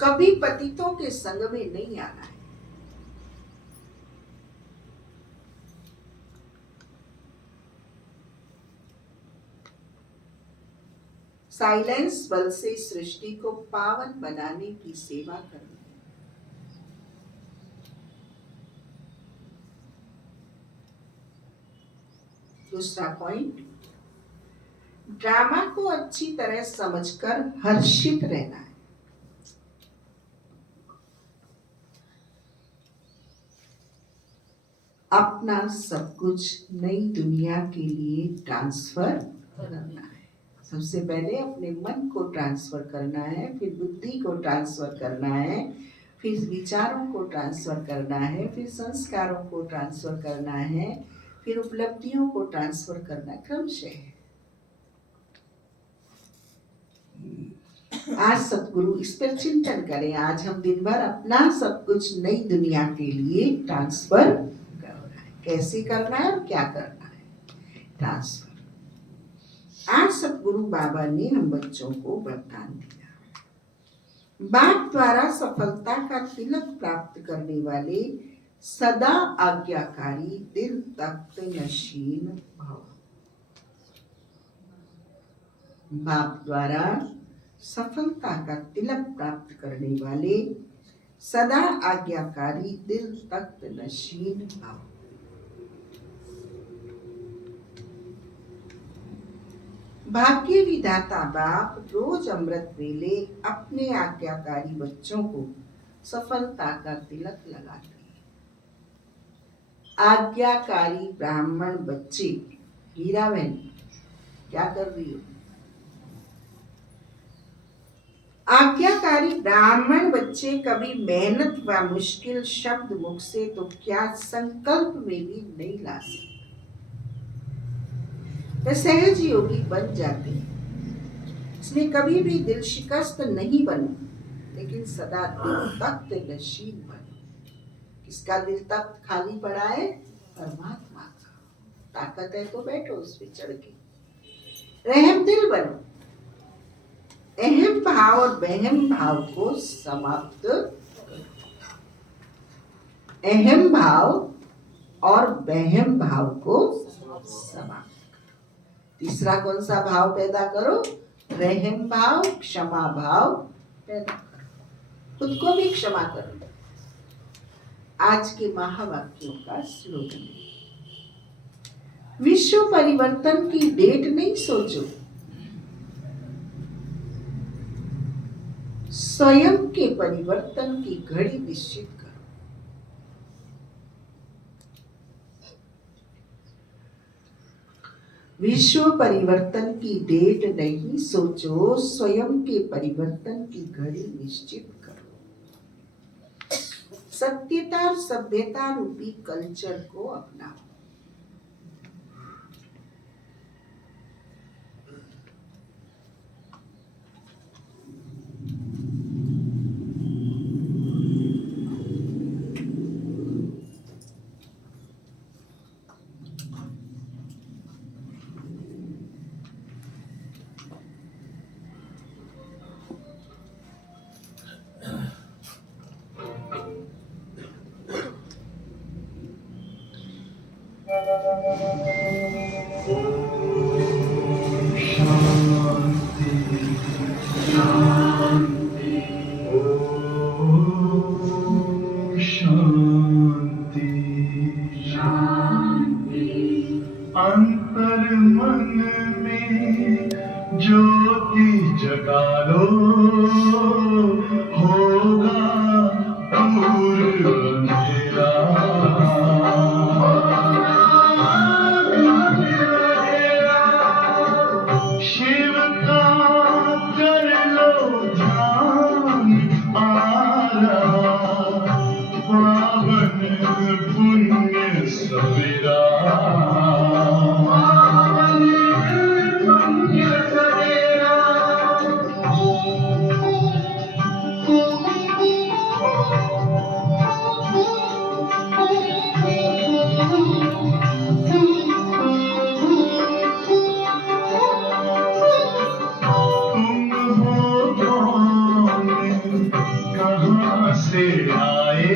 कभी पतितों के संग में नहीं आना है। साइलेंस बल से सृष्टि को पावन बनाने की सेवा करनी। दूसरा पॉइंट, ड्रामा को अच्छी तरह समझकर हर्षित रहना है। अपना सब कुछ नई दुनिया के लिए ट्रांसफर करना है। सबसे पहले अपने मन को ट्रांसफर करना है, फिर बुद्धि को ट्रांसफर करना है, फिर विचारों को ट्रांसफर करना है, फिर संस्कारों को ट्रांसफर करना है, फिर उपलब्धियों को ट्रांसफर करना क्रमशः है। आज सतगुरु इस पर चिंतन करें। आज हम दिन भर अपना सब कुछ नई दुनिया के लिए ट्रांसफर करना है। कैसे करना है और क्या करना है? ट्रांसफर। आज सतगुरु बाबा ने हम बच्चों को वरदान दिया, बाप द्वारा सफलता का तिलक प्राप्त करने वाले सदा आज्ञाकारी दिल तख्त नशीन भव। बाप द्वारा सफलता का तिलक प्राप्त करने वाले सदा आज्ञाकारी दिल तख्त नशीन भव। भाग्य विधाता बाप रोज अमृत वेले अपने आज्ञाकारी बच्चों को सफलता का तिलक लगाते हैं। आज्ञाकारी ब्राह्मण बच्चे, हीरा बहन क्या कर रही हो? आज्ञाकारी ब्राह्मण बच्चे कभी मेहनत व मुश्किल शब्द मुख से तो क्या संकल्प में भी नहीं ला सकते। वे सहज योगी बन जाते हैं। इसलिए कभी भी दिल शिकस्त नहीं बनो, लेकिन सदा दिल तख्त नशीन बनो। किसका दिल तख्त खाली पड़ा है? परमात्मा का। ताकत है तो बैठो उस पे चढ़ के। रहम दिल बनो। अहम भाव और वहम भाव को समाप्त करो। अहम भाव और वहम भाव को समाप्त करो। तीसरा कौन सा भाव पैदा करो? रहम भाव, क्षमा भाव पैदा करो। खुद को भी क्षमा करो। आज के महावाक्यों का स्लोगन है, विश्व परिवर्तन की डेट नहीं सोचो, स्वयं के परिवर्तन की घड़ी निश्चित करो। विश्व परिवर्तन की डेट नहीं सोचो, स्वयं के परिवर्तन की घड़ी निश्चित करो। सत्यता और सभ्यता रूपी कल्चर को अपनाओ। अंतर मन में ज्योति जगा लो, होगा दूर अंधेरा। शिव का कर लो ध्यान, आ रहा पावन पुण्य सवेरा। कहाँ से आए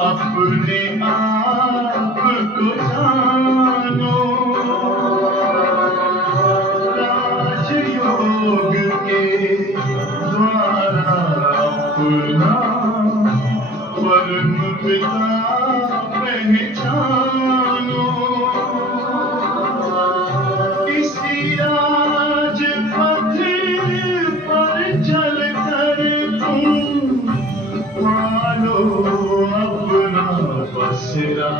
अपने आप को जानो, राजयोग के द्वारा अपना परम पिता पहचानो। इसी राजपथ पर चलकर तुम पालो अपना बसेरा।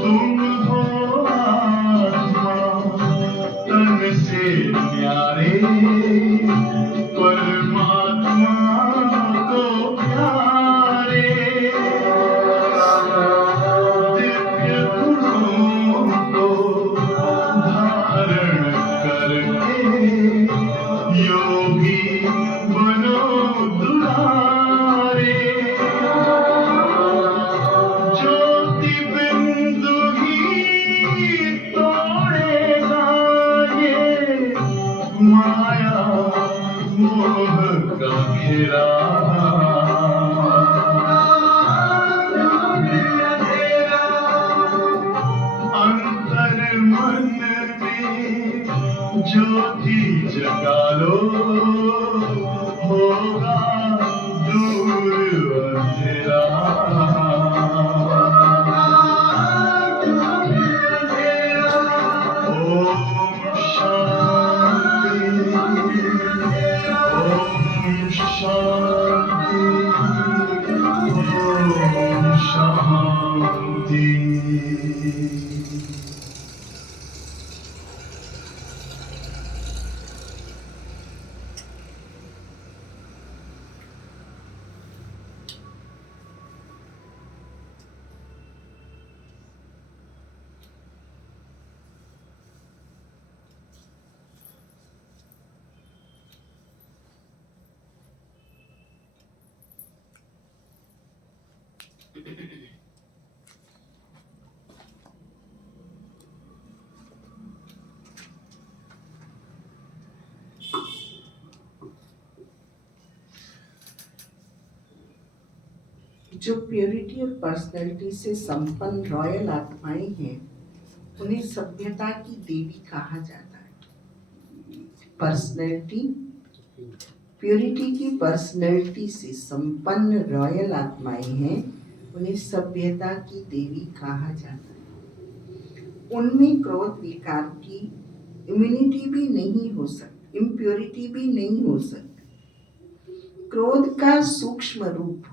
तुम हो आत्मा तन से न्यारे, परमात्मा को प्यारे। दिव्य गुणों को धारण करके योगी बनो दुलारे। ज्योति बिंदु ही तोड़ेगा ये माया मोह का घेरा। अंतर मन में ज्योति जगा लो, होगा दूर अंधेरा। ओम शांति, ओम शांति, ओम शांति। जो प्योरिटी और पर्सनैलिटी से संपन्न रॉयल आत्माएं हैं उन्हें सभ्यता की देवी कहा जाता है। पर्सनैलिटी, प्योरिटी की पर्सनैलिटी से संपन्न रॉयल आत्माएं हैं उन्हें सभ्यता की देवी कहा जाता है। उनमें क्रोध विकार की इम्यूनिटी भी नहीं हो सकती, इम्प्योरिटी भी नहीं हो सकती। क्रोध का सूक्ष्म रूप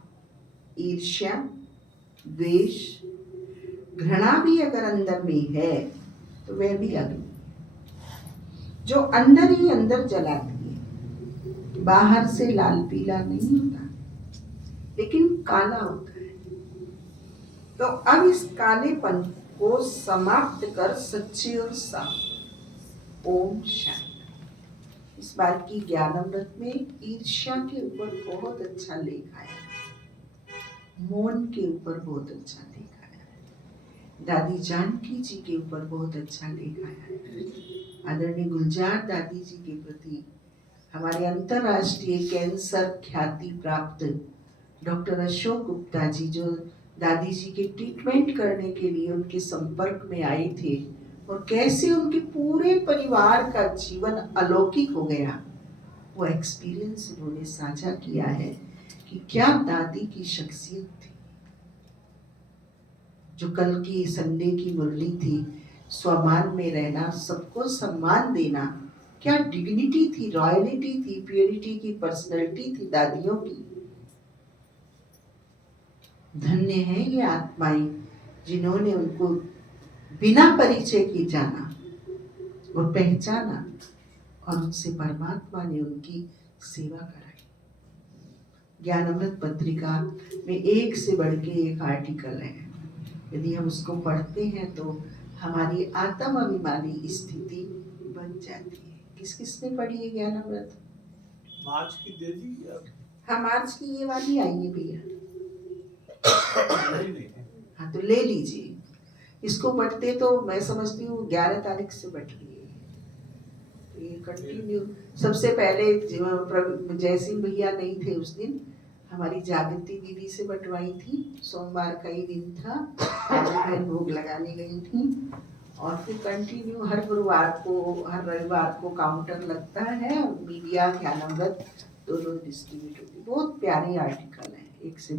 ईर्ष्या, द्वेष, घृणा भी अगर अंदर में है तो वह भी अग्नि जो अंदर ही अंदर जलाती है। बाहर से लाल पीला नहीं होता लेकिन काला होता है। तो अब इस कालेपन को समाप्त कर सच्चे और साफ ओम शांति। इस बार की ज्ञानामृत में ईर्ष्या के ऊपर बहुत अच्छा लेख आया, मौन के ऊपर बहुत अच्छा लेख आया है, दादी जानकी जी के ऊपर बहुत अच्छा लेख आया है। आदरणीय गुलजार दादी जी के प्रति हमारे अंतरराष्ट्रीय कैंसर ख्याति प्राप्त डॉक्टर अशोक गुप्ता जी जो दादी जी के ट्रीटमेंट करने के लिए उनके संपर्क में आए थे और कैसे उनके पूरे परिवार का जीवन अलौकिक हो गया, वो एक्सपीरियंस उन्होंने साझा किया है कि क्या दादी की शख्सियत थी। जो कल की संडे की मुरली थी, स्वमान में रहना, सबको सम्मान देना, क्या डिग्निटी थी, रॉयलिटी थी, प्योरिटी की पर्सनैलिटी थी दादियों की। धन्य है ये आत्माएं जिन्होंने उनको बिना परिचय के जाना और पहचाना और उनसे परमात्मा ने उनकी सेवा कराई। ज्ञानामृत पत्रिका में एक से बढ़ के एक आर्टिकल है, यदि हम उसको पढ़ते हैं तो हमारी आत्म अभिमानी स्थिति बन जाती है। किस किस ने पढ़ी है ज्ञानामृत? मार्च की दे दी या हाँ, मार्च की ये वाली आई है भैया। नहीं? हाँ तो ले लीजिए, इसको पढ़ते तो मैं समझती हूँ 11 तारीख से बढ़ रही है ये कंटिन्यू। सबसे पहले जयसिंह भैया नहीं थे उस दिन, हमारी जागृति दीदी से बंटवाई थी, सोमवार का ही दिन था, आज भोग लगाने गई थी और फिर कंटिन्यू हर गुरुवार को हर रविवार को काउंटर लगता है, मीडिया ज्ञानामृत दोनों डिस्ट्रीब्यूट होती। बहुत प्यारे आर्टिकल है, एक से